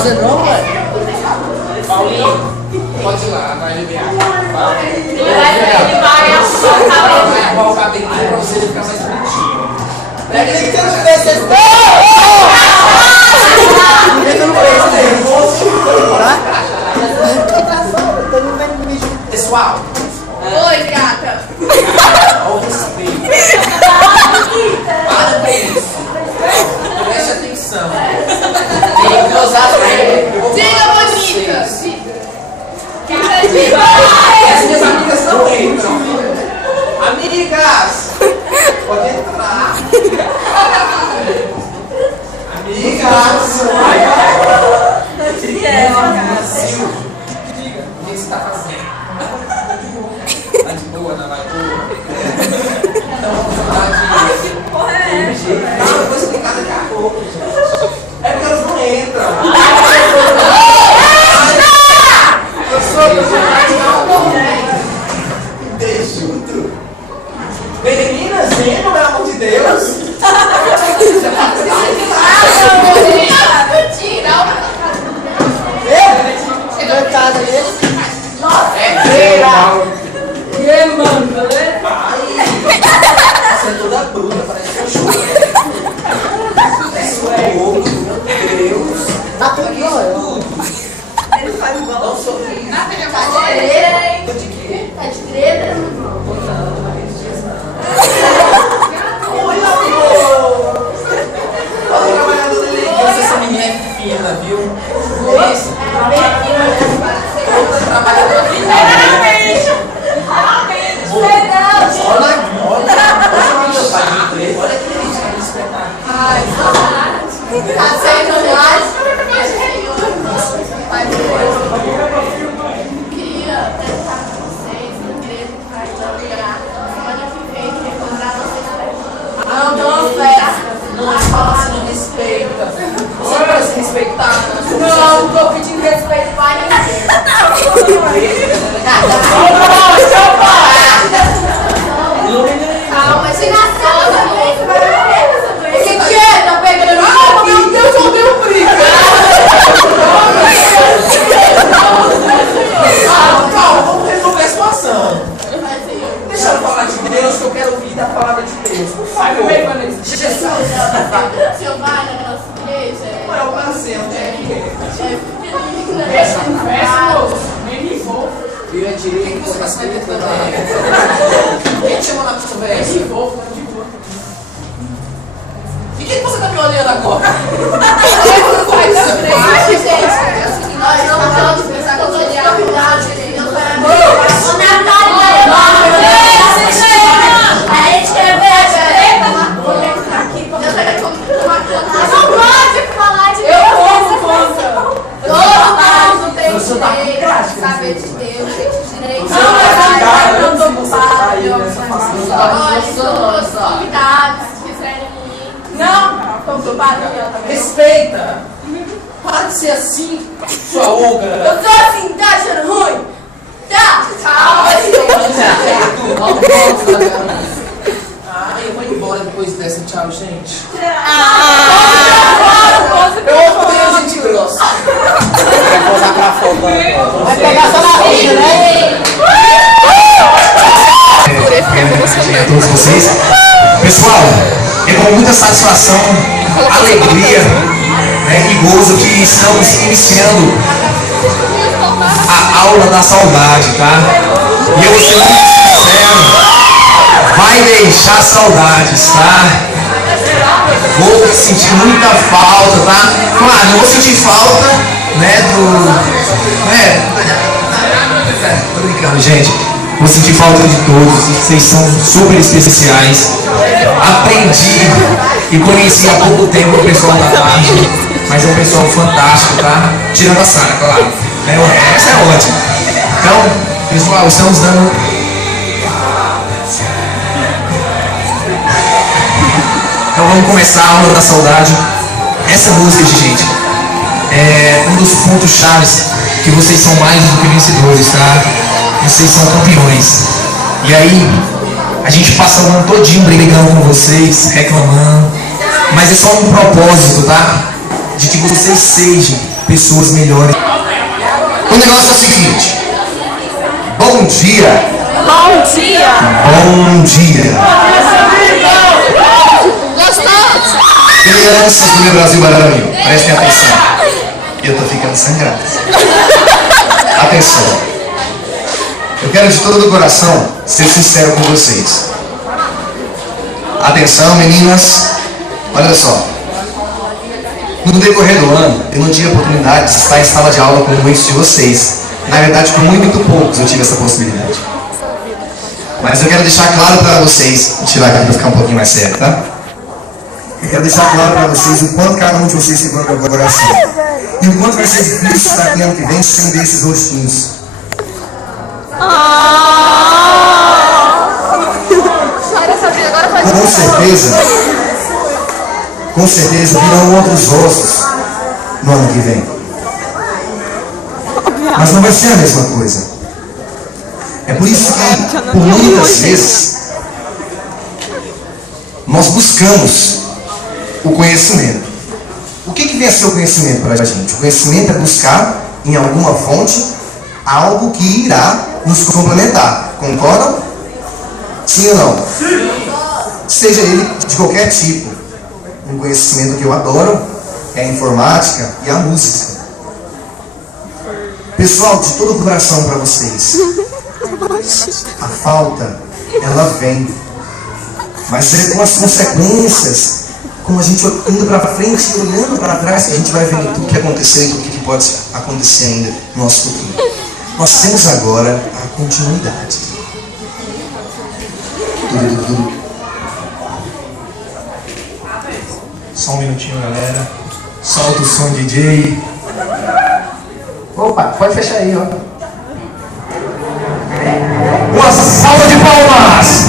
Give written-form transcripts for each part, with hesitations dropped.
fazendo não, velho? Paulinho, pode ir lá, vai beber água. Ele vai Vai o cabelo pra você ficar mais bonitinho. Pega esse que eu não penso. Eu não penso. Pessoal, Oi, gata. ao respeito. Parabéns. Preste atenção. Tem que usar Diga, bonita. As minhas amigas não entram. Amigas! Pode entrar. Amigas! Silvio, o que você está fazendo? Tá de boa, na lagoa? Então vamos falar de... Não, eu vou explicar daqui a pouco, gente. É porque elas não entram. Eu sou Beijudo. Meninas, venham, pelo amor de Deus. É feira. E aí, mano, beleza? Você é toda bruta, parece cachorro. Isso é louco, meu Deus. Tá tudo bom, Ele faz igual. Não sou isso. Tá de greve? Tô de quê? Tá de greve? Olha, trabalhador da elegância, essa menina é fina, viu? Isso. Outra trabalhadora fina. Olha aquele espetáculo. Tá sendo mais. Queria perguntar pra vocês, no grego, pra jogar. Semana que vem, queria encontrar vocês pra Não, não, festa. Não fala assim, não respeita. Você não vai se respeitar. Não, tô pedindo respeito pra calma, você nasceu também. O que é? Tá pegando? Ah, meu Deus, eu odeio briga. Calma, vamos resolver a situação. Deixa eu falar de Deus, que eu quero ouvir da palavra de Deus. Por favor. Jesus. Você vai na nossa igreja? Qual é o prazer? Onde é que é? Eu ia direito. O que você vai sair também? Quem te chamou na conversa? E quem que você tá me olhando agora? Nós não vamos pensar com a faculdade. A gente quer ver a xereca. Não pode falar de Deus. Eu como conta. Todo mundo tem direito de saber de Deus, tem direito. Não tô ocupada. Olha, somos convidados, se quiserem ir. Não, tô ocupada também. Respeita! Para de ser assim, sua ogra! Eu tô assim, tá achando ruim? Tá! Eu vou embora depois dessa. Tchau, gente. Eu Eu odeio gente grossa. Vai posar pra fora. Vai pegar só na vida, né? A todos vocês. Pessoal, é com muita satisfação, alegria, né, e gozo que estamos iniciando a aula da saudade, tá? E eu vou ser muito sincero, vai deixar saudades, tá? Vou sentir muita falta, tá? Claro, não vou sentir falta, né, tô brincando, gente. Vou sentir falta de todos, vocês são super especiais. Aprendi e conheci há pouco tempo o pessoal da tarde, mas é um pessoal fantástico, tá? Tirando a Sara, claro. Essa é ótima. Então, pessoal, estamos dando... Então vamos começar a aula da saudade. Essa música, gente, é um dos pontos chaves que vocês são mais do que vencedores, tá? Vocês são campeões. E aí, a gente passa o ano todinho brigando com vocês, reclamando. Mas é só um propósito, tá? De que vocês sejam pessoas melhores. O negócio é o seguinte. Bom dia. Bom dia! Bom dia. Gostoso! Crianças do meu Brasil Bararamil, prestem atenção. Eu tô ficando sem graça. Atenção. Eu quero de todo o coração ser sincero com vocês. Atenção, meninas. Olha só. No decorrer do ano, eu não tive a oportunidade de estar em sala de aula com muitos de vocês. Na verdade, com muito poucos eu tive essa possibilidade. Mas eu quero deixar claro para vocês, vou tirar aqui para ficar um pouquinho mais sério, tá? Eu quero deixar claro para vocês o quanto cada um de vocês se encontra no coração. E o quanto vai ser difícil daqui ano que vem sem ver esses rostinhos. Com certeza virão outros rostos no ano que vem. Mas não vai ser a mesma coisa. É por isso que, por muitas vezes, nós buscamos o conhecimento. O que vem a ser o conhecimento para a gente? O conhecimento é buscar em alguma fonte algo que irá nos complementar. Concordam? Sim ou não? Sim. Seja ele de qualquer tipo. Um conhecimento que eu adoro é a informática e a música. Pessoal, de todo o coração para vocês. A falta, ela vem. Mas é com as consequências, como a gente indo para frente e olhando para trás, que a gente vai vendo tudo que aconteceu e tudo que pode acontecer ainda no nosso futuro. Nós temos agora a continuidade. Só um minutinho, galera. Solta o som, DJ. Opa, pode fechar aí, ó. Uma salva de palmas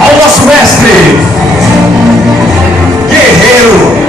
ao nosso mestre, guerreiro,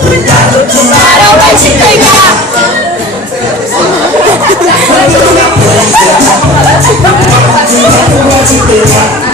Cuidado, tubarão vai te pegar. Vai te pegar.